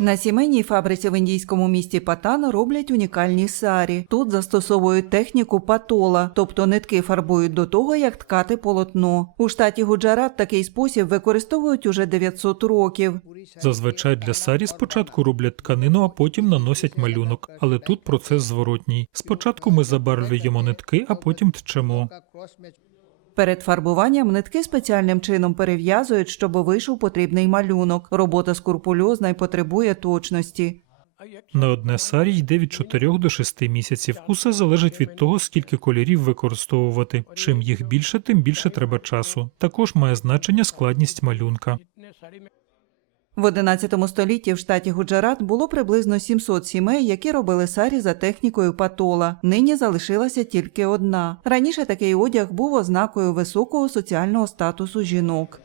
На сімейній фабриці в індійському місті Патан роблять унікальні сарі. Тут застосовують техніку патола, тобто нитки фарбують до того, як ткати полотно. У штаті Гуджарат такий спосіб використовують уже 900 років. Зазвичай для сарі спочатку роблять тканину, а потім наносять малюнок. Але тут процес зворотній. Спочатку ми забарвлюємо нитки, а потім тчемо. Перед фарбуванням нитки спеціальним чином перев'язують, щоб вийшов потрібний малюнок. Робота скрупульозна і потребує точності. На одне сарі йде від 4 до 6 місяців. Усе залежить від того, скільки кольорів використовувати. Чим їх більше, тим більше треба часу. Також має значення складність малюнка. В 11 столітті в штаті Гуджарат було приблизно 700 сімей, які робили сарі за технікою патола. Нині залишилася тільки одна. Раніше такий одяг був ознакою високого соціального статусу жінок.